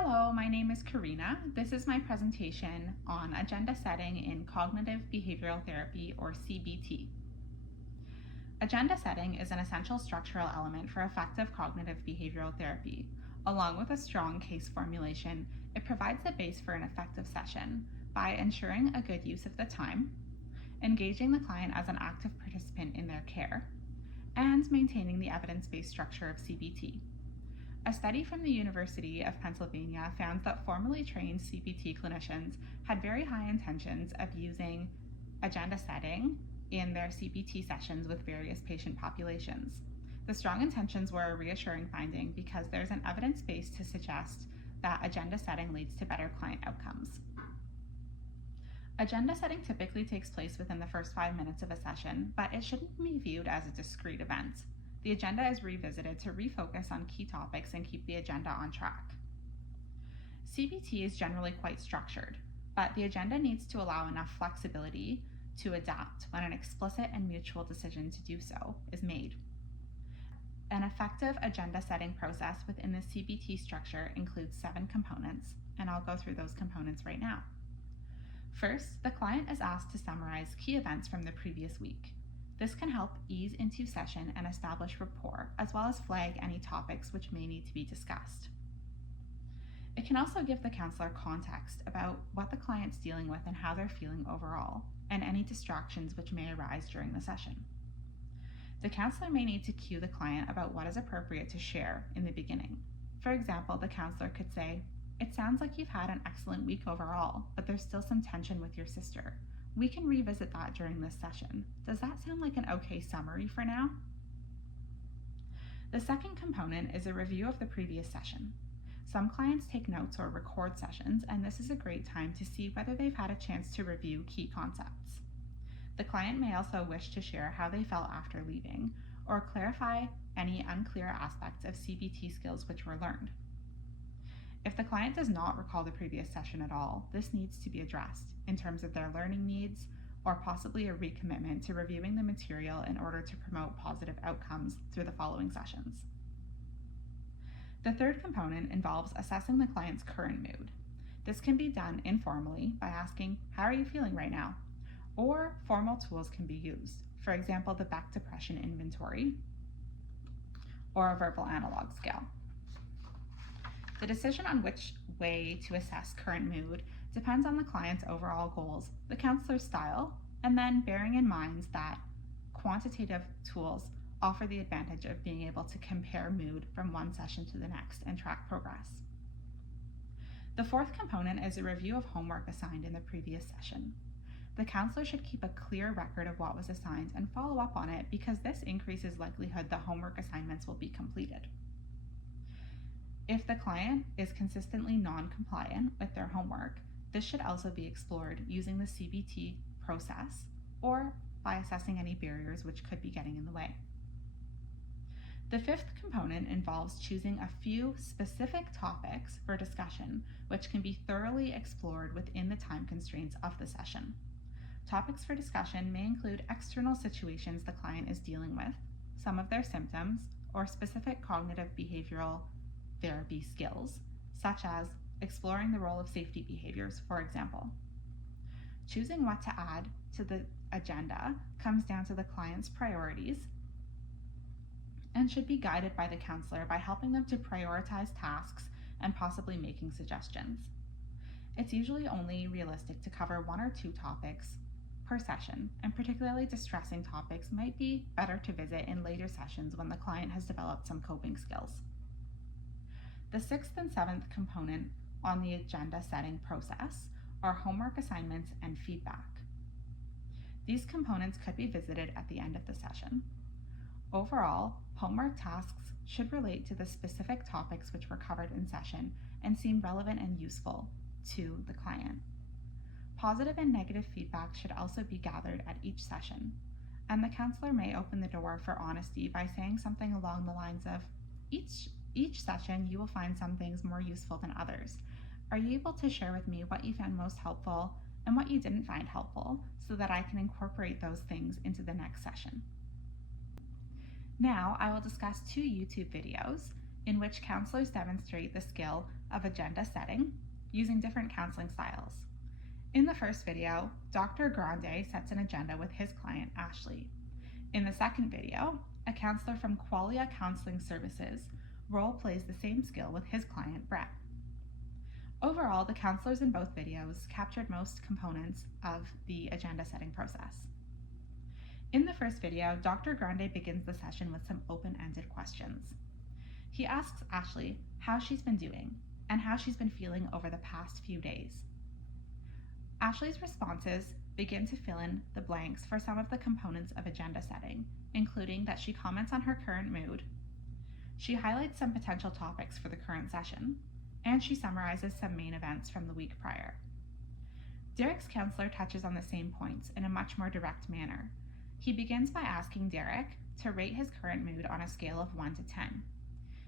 Hello, my name is Corrina. This is my presentation on agenda setting in cognitive behavioral therapy, or CBT. Agenda setting is an essential structural element for effective cognitive behavioral therapy. Along with a strong case formulation, it provides the base for an effective session by ensuring a good use of the time, engaging the client as an active participant in their care, and maintaining the evidence-based structure of CBT. A study from the University of Pennsylvania found that formally trained CBT clinicians had very high intentions of using agenda setting in their CBT sessions with various patient populations. The strong intentions were a reassuring finding because there's an evidence base to suggest that agenda setting leads to better client outcomes. Agenda setting typically takes place within the first 5 minutes of a session, but it shouldn't be viewed as a discrete event. The agenda is revisited to refocus on key topics and keep the agenda on track. CBT is generally quite structured, but the agenda needs to allow enough flexibility to adapt when an explicit and mutual decision to do so is made. An effective agenda setting process within the CBT structure includes 7 components, and I'll go through those components right now. First, the client is asked to summarize key events from the previous week. This can help ease into session and establish rapport, as well as flag any topics which may need to be discussed. It can also give the counselor context about what the client's dealing with and how they're feeling overall, and any distractions which may arise during the session. The counselor may need to cue the client about what is appropriate to share in the beginning. For example, the counselor could say, "It sounds like you've had an excellent week overall, but there's still some tension with your sister. We can revisit that during this session. Does that sound like an okay summary for now?" The second component is a review of the previous session. Some clients take notes or record sessions, and this is a great time to see whether they've had a chance to review key concepts. The client may also wish to share how they felt after leaving, or clarify any unclear aspects of CBT skills which were learned. If the client does not recall the previous session at all, this needs to be addressed in terms of their learning needs, or possibly a recommitment to reviewing the material in order to promote positive outcomes through the following sessions. The third component involves assessing the client's current mood. This can be done informally by asking, "How are you feeling right now?" Or formal tools can be used, for example, the Beck Depression Inventory or a verbal analog scale. The decision on which way to assess current mood depends on the client's overall goals, the counselor's style, and then bearing in mind that quantitative tools offer the advantage of being able to compare mood from one session to the next and track progress. The fourth component is a review of homework assigned in the previous session. The counselor should keep a clear record of what was assigned and follow up on it because this increases likelihood the homework assignments will be completed. If the client is consistently non-compliant with their homework, this should also be explored using the CBT process or by assessing any barriers which could be getting in the way. The fifth component involves choosing a few specific topics for discussion which can be thoroughly explored within the time constraints of the session. Topics for discussion may include external situations the client is dealing with, some of their symptoms, or specific cognitive behavioral therapy skills, such as exploring the role of safety behaviors, for example. Choosing what to add to the agenda comes down to the client's priorities and should be guided by the counselor by helping them to prioritize tasks and possibly making suggestions. It's usually only realistic to cover 1 or 2 topics per session, and particularly distressing topics might be better to visit in later sessions when the client has developed some coping skills. The 6th and 7th component on the agenda setting process are homework assignments and feedback. These components could be visited at the end of the session. Overall, homework tasks should relate to the specific topics which were covered in session and seem relevant and useful to the client. Positive and negative feedback should also be gathered at each session, and the counselor may open the door for honesty by saying something along the lines of, Each session you will find some things more useful than others. Are you able to share with me what you found most helpful and what you didn't find helpful so that I can incorporate those things into the next session? Now I will discuss 2 YouTube videos in which counselors demonstrate the skill of agenda setting using different counseling styles. In the first video, Dr. Grande sets an agenda with his client, Ashley. In the second video, a counselor from Qualia Counseling Services role plays the same skill with his client, Brett. Overall, the counselors in both videos captured most components of the agenda setting process. In the first video, Dr. Grande begins the session with some open-ended questions. He asks Ashley how she's been doing and how she's been feeling over the past few days. Ashley's responses begin to fill in the blanks for some of the components of agenda setting, including that she comments on her current mood, she highlights some potential topics for the current session, and she summarizes some main events from the week prior. Derek's counselor touches on the same points in a much more direct manner. He begins by asking Derek to rate his current mood on a scale of 1 to 10.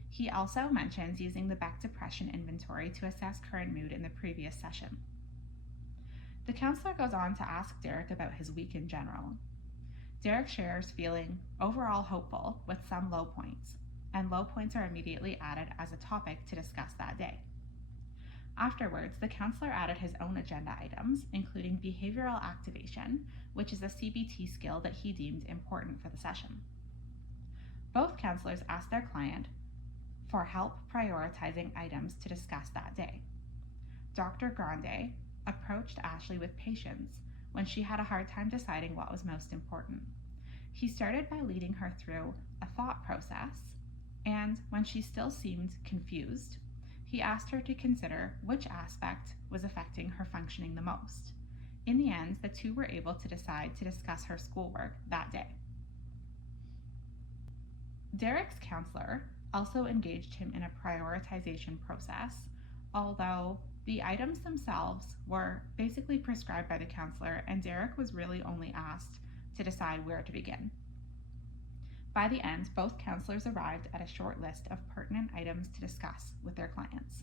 He also mentions using the Beck Depression Inventory to assess current mood in the previous session. The counselor goes on to ask Derek about his week in general. Derek shares feeling overall hopeful with some low points, and low points are immediately added as a topic to discuss that day. Afterwards, the counselor added his own agenda items, including behavioral activation, which is a CBT skill that he deemed important for the session. Both counselors asked their client for help prioritizing items to discuss that day. Dr. Grande approached Ashley with patience when she had a hard time deciding what was most important. He started by leading her through a thought process, and when she still seemed confused, he asked her to consider which aspect was affecting her functioning the most. In the end, the two were able to decide to discuss her schoolwork that day. Derek's counselor also engaged him in a prioritization process, although the items themselves were basically prescribed by the counselor, and Derek was really only asked to decide where to begin. By the end, both counselors arrived at a short list of pertinent items to discuss with their clients.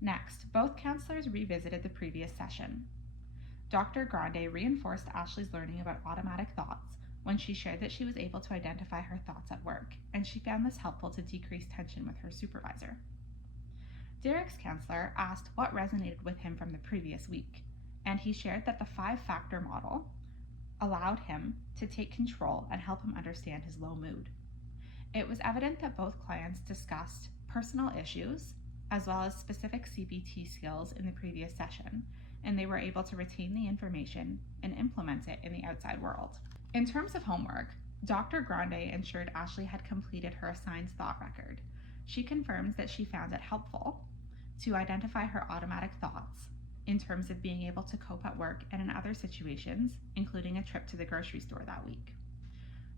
Next, both counselors revisited the previous session. Dr. Grande reinforced Ashley's learning about automatic thoughts when she shared that she was able to identify her thoughts at work, and she found this helpful to decrease tension with her supervisor. Derek's counselor asked what resonated with him from the previous week, and he shared that the 5-factor model allowed him to take control and help him understand his low mood. It was evident that both clients discussed personal issues as well as specific CBT skills in the previous session, and they were able to retain the information and implement it in the outside world. In terms of homework, Dr. Grande ensured Ashley had completed her assigned thought record. She confirms that she found it helpful to identify her automatic thoughts in terms of being able to cope at work and in other situations, including a trip to the grocery store that week.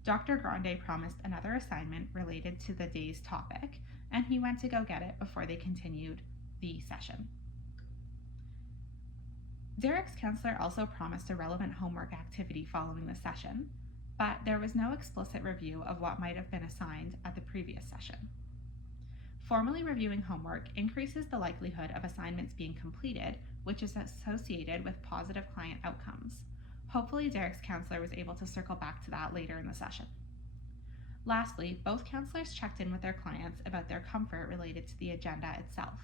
Dr. Grande promised another assignment related to the day's topic, and he went to go get it before they continued the session. Derek's counselor also promised a relevant homework activity following the session, but there was no explicit review of what might have been assigned at the previous session. Formally reviewing homework increases the likelihood of assignments being completed, which is associated with positive client outcomes. Hopefully, Derek's counselor was able to circle back to that later in the session. Lastly, both counselors checked in with their clients about their comfort related to the agenda itself.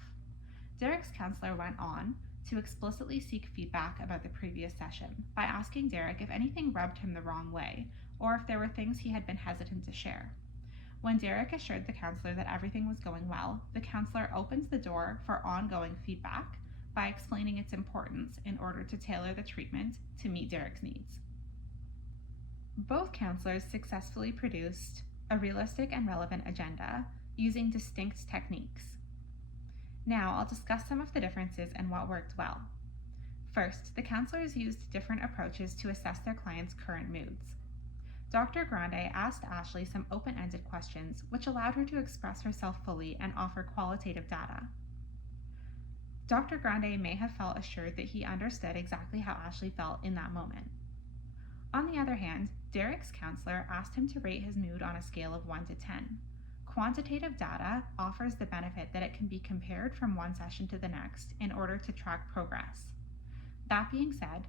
Derek's counselor went on to explicitly seek feedback about the previous session by asking Derek if anything rubbed him the wrong way, or if there were things he had been hesitant to share. When Derek assured the counselor that everything was going well, the counselor opens the door for ongoing feedback by explaining its importance in order to tailor the treatment to meet Derek's needs. Both counselors successfully produced a realistic and relevant agenda using distinct techniques. Now I'll discuss some of the differences and what worked well. First, the counselors used different approaches to assess their clients' current moods. Dr. Grande asked Ashley some open-ended questions, which allowed her to express herself fully and offer qualitative data. Dr. Grande may have felt assured that he understood exactly how Ashley felt in that moment. On the other hand, Derek's counselor asked him to rate his mood on a scale of 1 to 10. Quantitative data offers the benefit that it can be compared from one session to the next in order to track progress. That being said,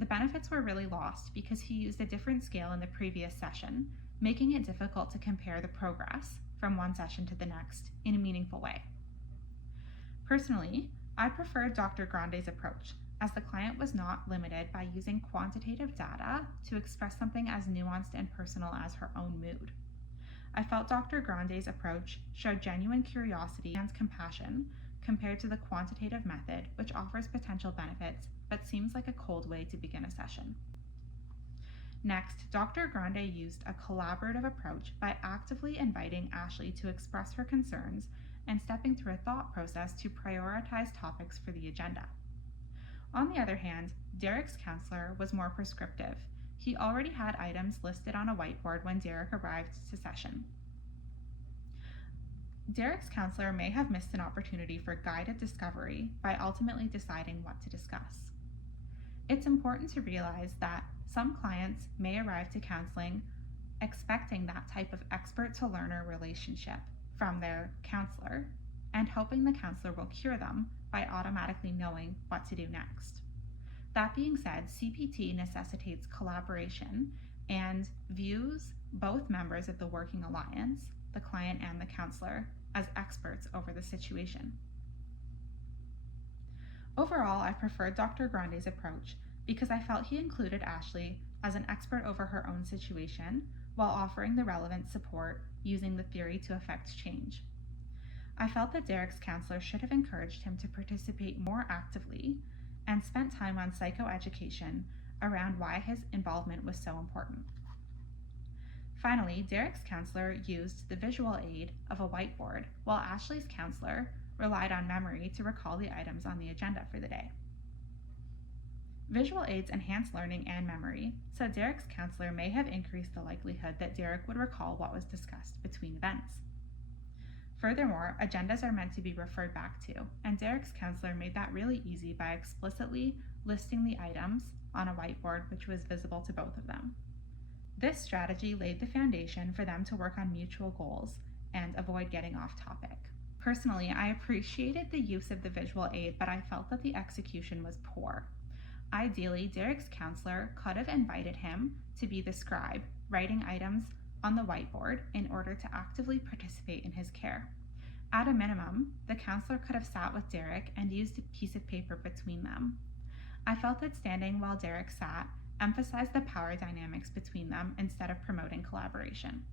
the benefits were really lost because he used a different scale in the previous session, making it difficult to compare the progress from one session to the next in a meaningful way. Personally, I preferred Dr. Grande's approach, as the client was not limited by using quantitative data to express something as nuanced and personal as her own mood. I felt Dr. Grande's approach showed genuine curiosity and compassion compared to the quantitative method, which offers potential benefits but seems like a cold way to begin a session. Next, Dr. Grande used a collaborative approach by actively inviting Ashley to express her concerns and stepping through a thought process to prioritize topics for the agenda. On the other hand, Derek's counselor was more prescriptive. He already had items listed on a whiteboard when Derek arrived to session. Derek's counselor may have missed an opportunity for guided discovery by ultimately deciding what to discuss. It's important to realize that some clients may arrive to counseling expecting that type of expert-to-learner relationship from their counselor and hoping the counselor will cure them by automatically knowing what to do next. That being said, CPT necessitates collaboration and views both members of the working alliance, the client and the counselor, as experts over the situation. Overall, I preferred Dr. Grande's approach because I felt he included Ashley as an expert over her own situation while offering the relevant support using the theory to effect change. I felt that Derek's counselor should have encouraged him to participate more actively and spent time on psychoeducation around why his involvement was so important. Finally, Derek's counselor used the visual aid of a whiteboard, while Ashley's counselor relied on memory to recall the items on the agenda for the day. Visual aids enhance learning and memory, so Derek's counselor may have increased the likelihood that Derek would recall what was discussed between events. Furthermore, agendas are meant to be referred back to, and Derek's counselor made that really easy by explicitly listing the items on a whiteboard which was visible to both of them. This strategy laid the foundation for them to work on mutual goals and avoid getting off topic. Personally, I appreciated the use of the visual aid, but I felt that the execution was poor. Ideally, Derek's counselor could have invited him to be the scribe, writing items on the whiteboard in order to actively participate in his care. At a minimum, the counselor could have sat with Derek and used a piece of paper between them. I felt that standing while Derek sat emphasized the power dynamics between them instead of promoting collaboration.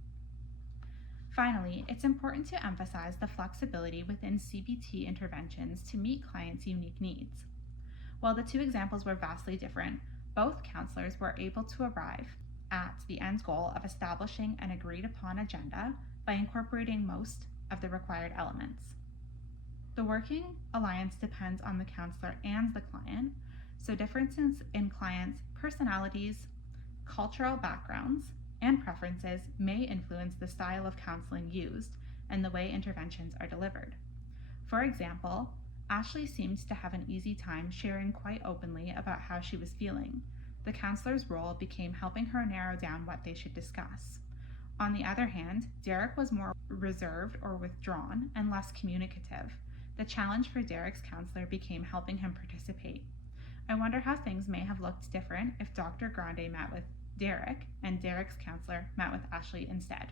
Finally, it's important to emphasize the flexibility within CBT interventions to meet clients' unique needs. While the two examples were vastly different, both counselors were able to arrive at the end goal of establishing an agreed-upon agenda by incorporating most of the required elements. The working alliance depends on the counselor and the client, so differences in clients' personalities, cultural backgrounds, and preferences may influence the style of counseling used and the way interventions are delivered. For example, Ashley seemed to have an easy time sharing quite openly about how she was feeling. The counselor's role became helping her narrow down what they should discuss. On the other hand, Derek was more reserved or withdrawn and less communicative. The challenge for Derek's counselor became helping him participate. I wonder how things may have looked different if Dr. Grande met with Derek and Derek's counselor met with Ashley instead.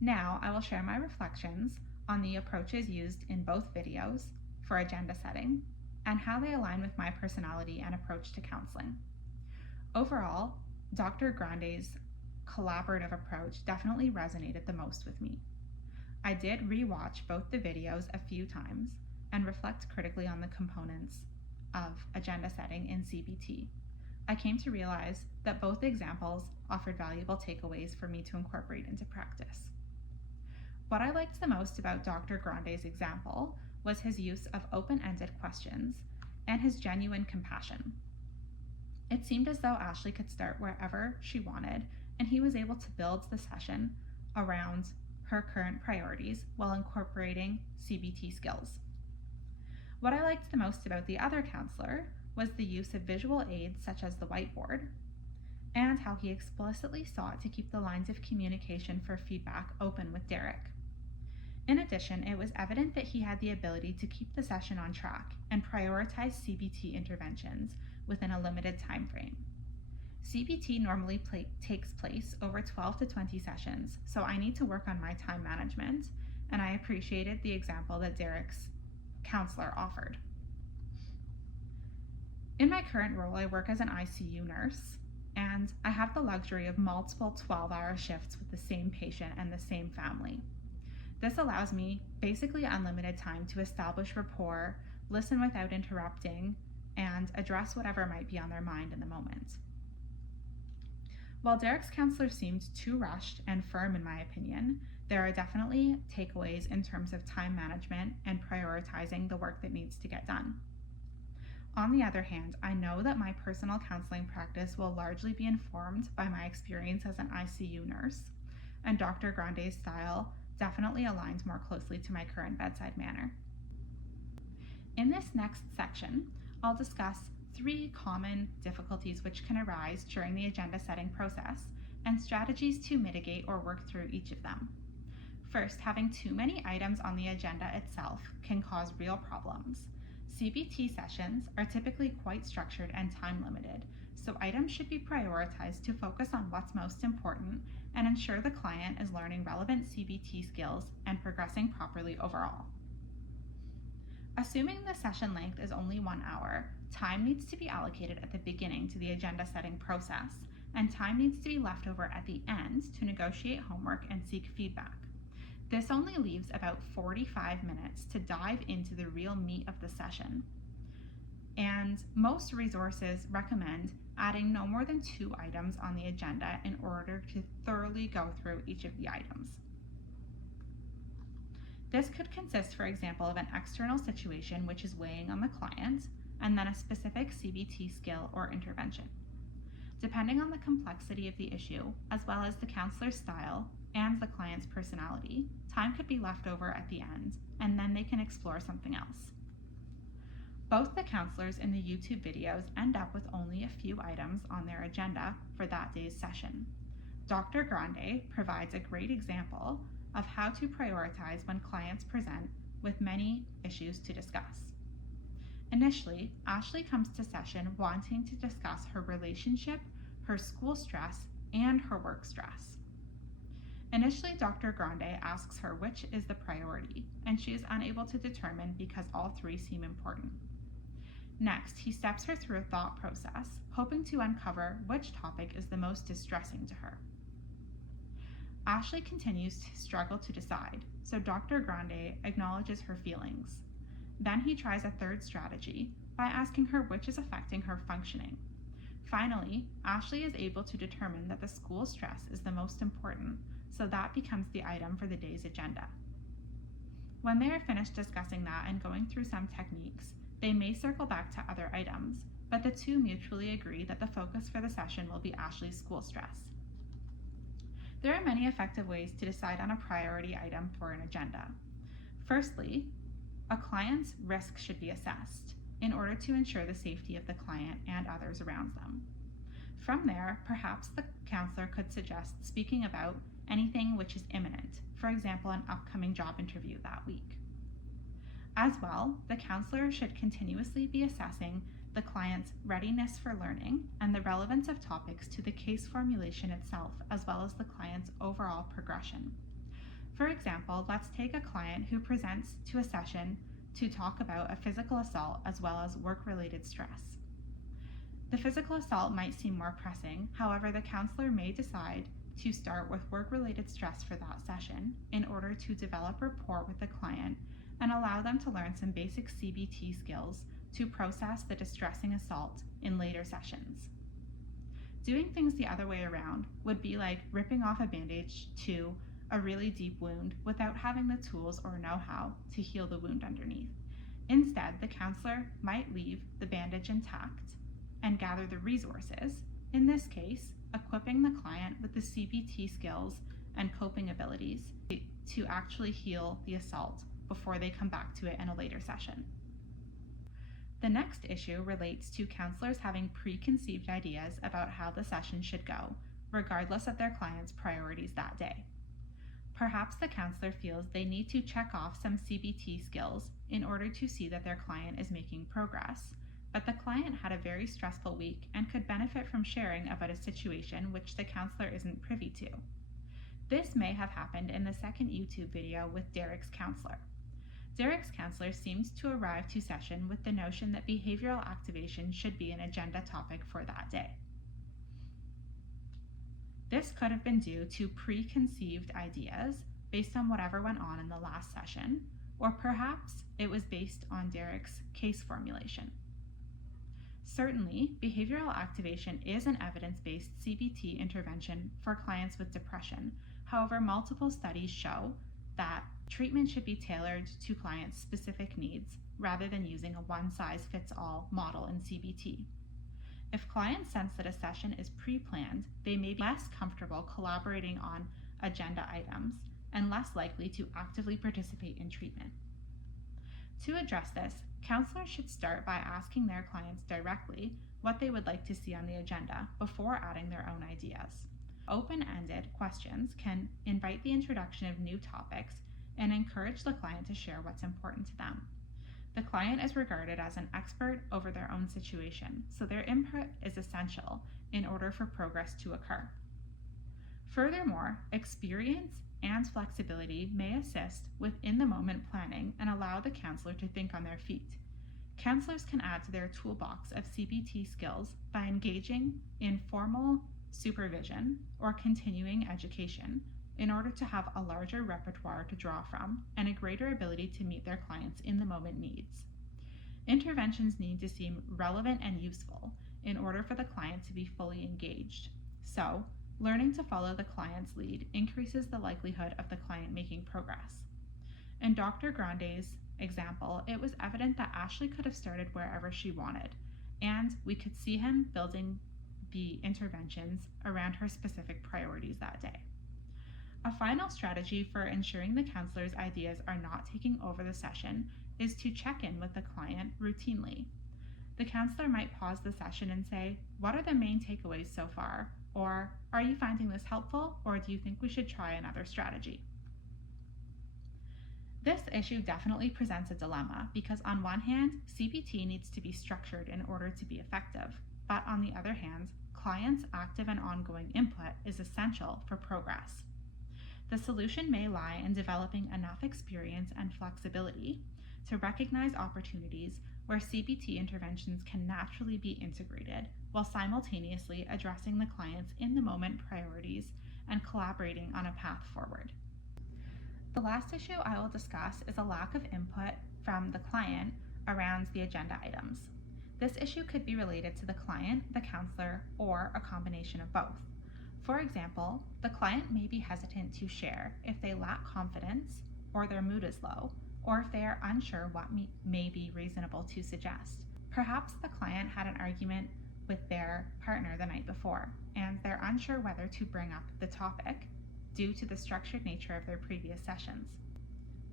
Now I will share my reflections on the approaches used in both videos for agenda setting and how they align with my personality and approach to counseling. Overall, Dr. Grande's collaborative approach definitely resonated the most with me. I did rewatch both the videos a few times and reflect critically on the components of agenda setting in CBT. I came to realize that both examples offered valuable takeaways for me to incorporate into practice. What I liked the most about Dr. Grande's example was his use of open-ended questions and his genuine compassion. It seemed as though Ashley could start wherever she wanted, and he was able to build the session around her current priorities while incorporating CBT skills. What I liked the most about the other counselor was the use of visual aids such as the whiteboard, and how he explicitly sought to keep the lines of communication for feedback open with Derek. In addition, it was evident that he had the ability to keep the session on track and prioritize CBT interventions within a limited time frame. CBT normally takes place over 12 to 20 sessions, so I need to work on my time management, and I appreciated the example that Derek's counselor offered. In my current role, I work as an ICU nurse, and I have the luxury of multiple 12-hour shifts with the same patient and the same family. This allows me basically unlimited time to establish rapport, listen without interrupting, and address whatever might be on their mind in the moment. While Derek's counselor seemed too rushed and firm in my opinion, there are definitely takeaways in terms of time management and prioritizing the work that needs to get done. On the other hand, I know that my personal counseling practice will largely be informed by my experience as an ICU nurse, and Dr. Grande's style definitely aligns more closely to my current bedside manner. In this next section, I'll discuss 3 common difficulties which can arise during the agenda setting process and strategies to mitigate or work through each of them. First, having too many items on the agenda itself can cause real problems. CBT sessions are typically quite structured and time limited, so items should be prioritized to focus on what's most important and ensure the client is learning relevant CBT skills and progressing properly overall. Assuming the session length is only 1 hour, time needs to be allocated at the beginning to the agenda setting process, and time needs to be left over at the end to negotiate homework and seek feedback. This only leaves about 45 minutes to dive into the real meat of the session. And most resources recommend adding no more than 2 items on the agenda in order to thoroughly go through each of the items. This could consist, for example, of an external situation which is weighing on the client, and then a specific CBT skill or intervention. Depending on the complexity of the issue, as well as the counselor's style and the client's personality, time could be left over at the end, and then they can explore something else. Both the counselors in the YouTube videos end up with only a few items on their agenda for that day's session. Dr. Grande provides a great example of how to prioritize when clients present with many issues to discuss. Initially, Ashley comes to session wanting to discuss her relationship, her school stress, and her work stress. Initially, Dr. Grande asks her which is the priority, and she is unable to determine because all 3 seem important. Next, he steps her through a thought process, hoping to uncover which topic is the most distressing to her. Ashley continues to struggle to decide, so Dr. Grande acknowledges her feelings. Then he tries a 3rd strategy by asking her which is affecting her functioning. Finally, Ashley is able to determine that the school stress is the most important, so that becomes the item for the day's agenda. When they are finished discussing that and going through some techniques, they may circle back to other items, but the 2 mutually agree that the focus for the session will be Ashley's school stress. There are many effective ways to decide on a priority item for an agenda. Firstly, a client's risk should be assessed in order to ensure the safety of the client and others around them. From there, perhaps the counselor could suggest speaking about anything which is imminent, for example, an upcoming job interview that week. As well, the counselor should continuously be assessing the client's readiness for learning and the relevance of topics to the case formulation itself, as well as the client's overall progression. For example, let's take a client who presents to a session to talk about a physical assault as well as work-related stress. The physical assault might seem more pressing, however, the counselor may decide to start with work-related stress for that session in order to develop rapport with the client and allow them to learn some basic CBT skills to process the distressing assault in later sessions. Doing things the other way around would be like ripping off a bandage to a really deep wound without having the tools or know-how to heal the wound underneath. Instead, the counselor might leave the bandage intact and gather the resources, in this case, equipping the client with the CBT skills and coping abilities to actually heal the assault before they come back to it in a later session. The next issue relates to counselors having preconceived ideas about how the session should go, regardless of their client's priorities that day. Perhaps the counselor feels they need to check off some CBT skills in order to see that their client is making progress, but the client had a very stressful week and could benefit from sharing about a situation which the counselor isn't privy to. This may have happened in the second YouTube video with Derek's counselor. Derek's counselor seems to arrive to session with the notion that behavioral activation should be an agenda topic for that day. This could have been due to preconceived ideas based on whatever went on in the last session, or perhaps it was based on Derek's case formulation. Certainly, behavioral activation is an evidence-based CBT intervention for clients with depression. However, multiple studies show that treatment should be tailored to clients' specific needs rather than using a one-size-fits-all model in CBT. If clients sense that a session is pre-planned, they may be less comfortable collaborating on agenda items and less likely to actively participate in treatment. To address this, counselors should start by asking their clients directly what they would like to see on the agenda before adding their own ideas. Open-ended questions can invite the introduction of new topics and encourage the client to share what's important to them. The client is regarded as an expert over their own situation, so their input is essential in order for progress to occur. Furthermore, experience and flexibility may assist with in-the-moment planning and allow the counselor to think on their feet. Counselors can add to their toolbox of CBT skills by engaging in formal supervision or continuing education in order to have a larger repertoire to draw from and a greater ability to meet their clients' in-the-moment needs. Interventions need to seem relevant and useful in order for the client to be fully engaged. So, learning to follow the client's lead increases the likelihood of the client making progress. In Dr. Grande's example, it was evident that Ashley could have started wherever she wanted, and we could see him building the interventions around her specific priorities that day. A final strategy for ensuring the counselor's ideas are not taking over the session is to check in with the client routinely. The counselor might pause the session and say, "What are the main takeaways so far?" Or, "Are you finding this helpful, or do you think we should try another strategy?" This issue definitely presents a dilemma because on one hand, CBT needs to be structured in order to be effective, but on the other hand, clients' active and ongoing input is essential for progress. The solution may lie in developing enough experience and flexibility to recognize opportunities where CBT interventions can naturally be integrated while simultaneously addressing the client's in-the-moment priorities and collaborating on a path forward. The last issue I will discuss is a lack of input from the client around the agenda items. This issue could be related to the client, the counselor, or a combination of both. For example, the client may be hesitant to share if they lack confidence or their mood is low, or if they are unsure what may be reasonable to suggest. Perhaps the client had an argument with their partner the night before, and they're unsure whether to bring up the topic due to the structured nature of their previous sessions.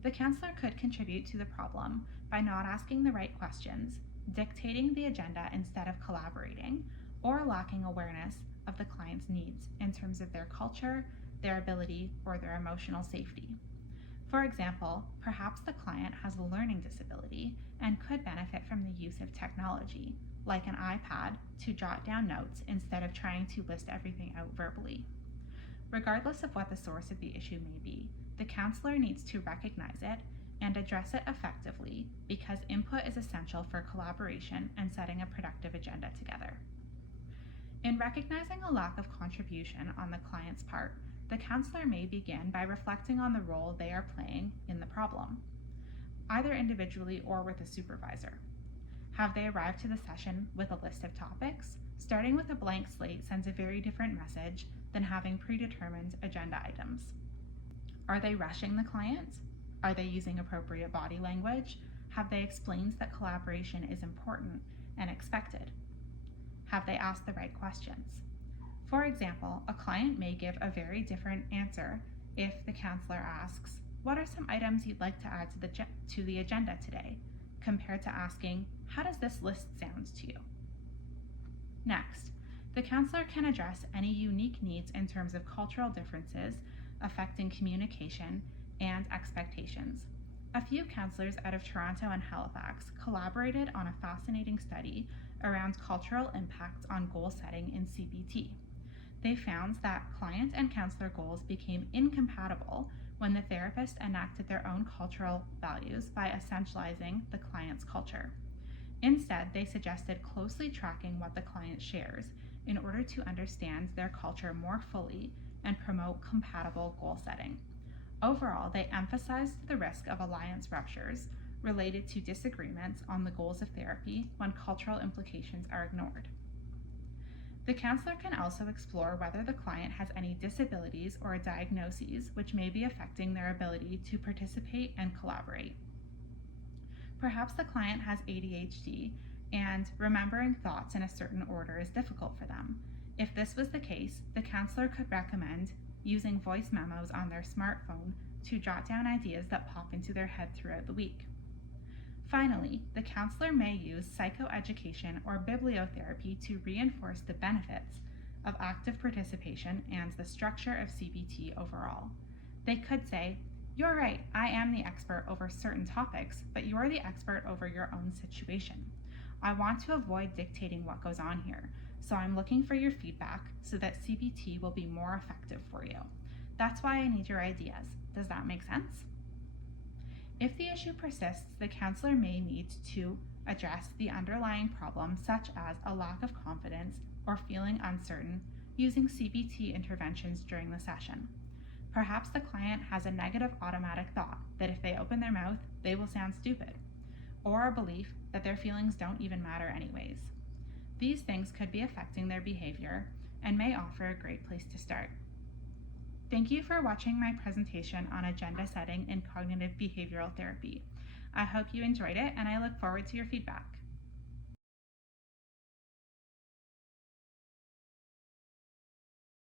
The counselor could contribute to the problem by not asking the right questions, dictating the agenda instead of collaborating, or lacking awareness of the client's needs in terms of their culture, their ability, or their emotional safety. For example, perhaps the client has a learning disability and could benefit from the use of technology, like an iPad, to jot down notes instead of trying to list everything out verbally. Regardless of what the source of the issue may be, the counselor needs to recognize it and address it effectively because input is essential for collaboration and setting a productive agenda together. In recognizing a lack of contribution on the client's part, the counselor may begin by reflecting on the role they are playing in the problem, either individually or with a supervisor. Have they arrived to the session with a list of topics? Starting with a blank slate sends a very different message than having predetermined agenda items. Are they rushing the client? Are they using appropriate body language? Have they explained that collaboration is important and expected? Have they asked the right questions? For example, a client may give a very different answer if the counselor asks, "What are some items you'd like to add to the agenda today?" compared to asking, "How does this list sound to you?" Next, the counselor can address any unique needs in terms of cultural differences affecting communication and expectations. A few counselors out of Toronto and Halifax collaborated on a fascinating study around cultural impacts on goal setting in CBT. They found that client and counselor goals became incompatible when the therapist enacted their own cultural values by essentializing the client's culture. Instead, they suggested closely tracking what the client shares in order to understand their culture more fully and promote compatible goal setting. Overall, they emphasized the risk of alliance ruptures related to disagreements on the goals of therapy when cultural implications are ignored. The counselor can also explore whether the client has any disabilities or diagnoses which may be affecting their ability to participate and collaborate. Perhaps the client has ADHD and remembering thoughts in a certain order is difficult for them. If this was the case, the counselor could recommend using voice memos on their smartphone to jot down ideas that pop into their head throughout the week. Finally, the counselor may use psychoeducation or bibliotherapy to reinforce the benefits of active participation and the structure of CBT overall. They could say, "You're right, I am the expert over certain topics, but you're the expert over your own situation. I want to avoid dictating what goes on here, so I'm looking for your feedback so that CBT will be more effective for you. That's why I need your ideas. Does that make sense?" If the issue persists, the counselor may need to address the underlying problem, such as a lack of confidence or feeling uncertain, using CBT interventions during the session. Perhaps the client has a negative automatic thought that if they open their mouth, they will sound stupid, or a belief that their feelings don't even matter anyways. These things could be affecting their behavior and may offer a great place to start. Thank you for watching my presentation on agenda setting in cognitive behavioral therapy. I hope you enjoyed it, and I look forward to your feedback.